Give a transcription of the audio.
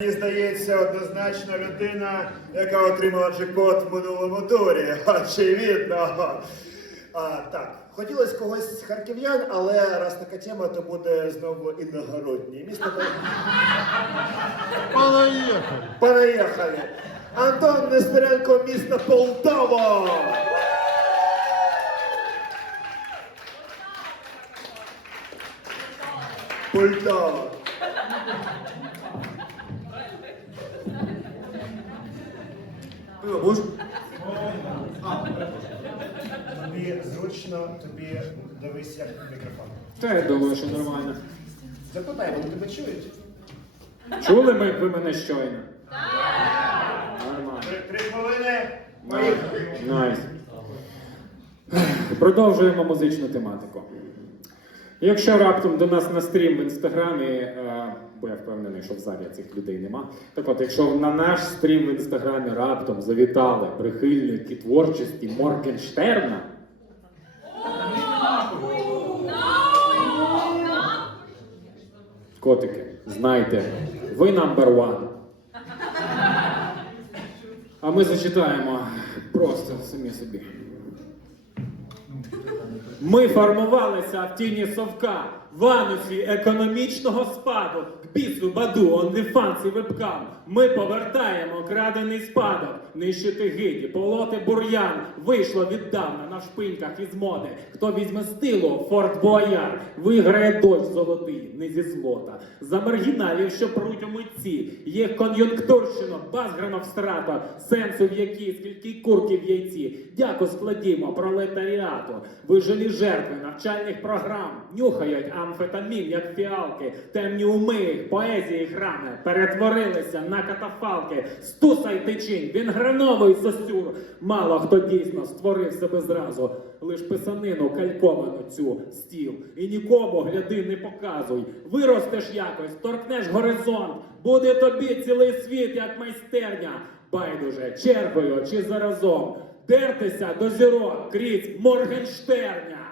Мені здається, однозначно людина, яка отримала джекпот в минулому турі. Очевидно. А, так, хотілося когось з харків'ян, але раз така тема, то буде знову іногороднє. Місто Понаїхали. Понаїхали. Антон Нестеренко, місто Полтава. Полтава. Пиво будеш? Тобі зручно, тобі дивись як мікрофон. Та я думаю, що нормально. Запитай, вони тебе чують? Чули ми ви мене щойно? Нормально. Три, три хвилини. Поїхали. Найс. Продовжуємо музичну тематику. Якщо раптом до нас на стрім в інстаграмі, е, бо я впевнений, що в залі цих людей нема. Так от, якщо на наш стрім в інстаграмі раптом завітали прихильники творчості Моргенштерна, котики, знайте, ви number one. А ми зачитаємо просто самі собі. Ми формувалися в тіні совка, в анусі економічного спаду, к бісу, баду, онліфанс і вебкам. Ми повертаємо крадений спадок, нищити гиді, полоти бур'ян. Вийшло віддавна на шпиньках із моди. Хто візьме з тилу Форт Бояр, виграє дощ золотий, не зі злота. За маргіналів, що пруть у митці, їх кон'юнктурщину, базгранов страта, сенсу в якій, скільки курків в яйці. Дяку складімо пролетаріату. Ви жилі жертви навчальних програм, нюхають амфетамін, як фіалки, темні уми, поезії храми, перетворилися на катафалки. Стусай тичинь, він грановий сосюр. Мало хто дійсно створив себе зразу, лиш писанину кальковану цю стіл. І нікому гляди не показуй. Виростеш якось, торкнеш горизонт, буде тобі цілий світ, як майстерня. Байдуже, чергою чи заразом. Дертися до зірок крізь Моргенштерня.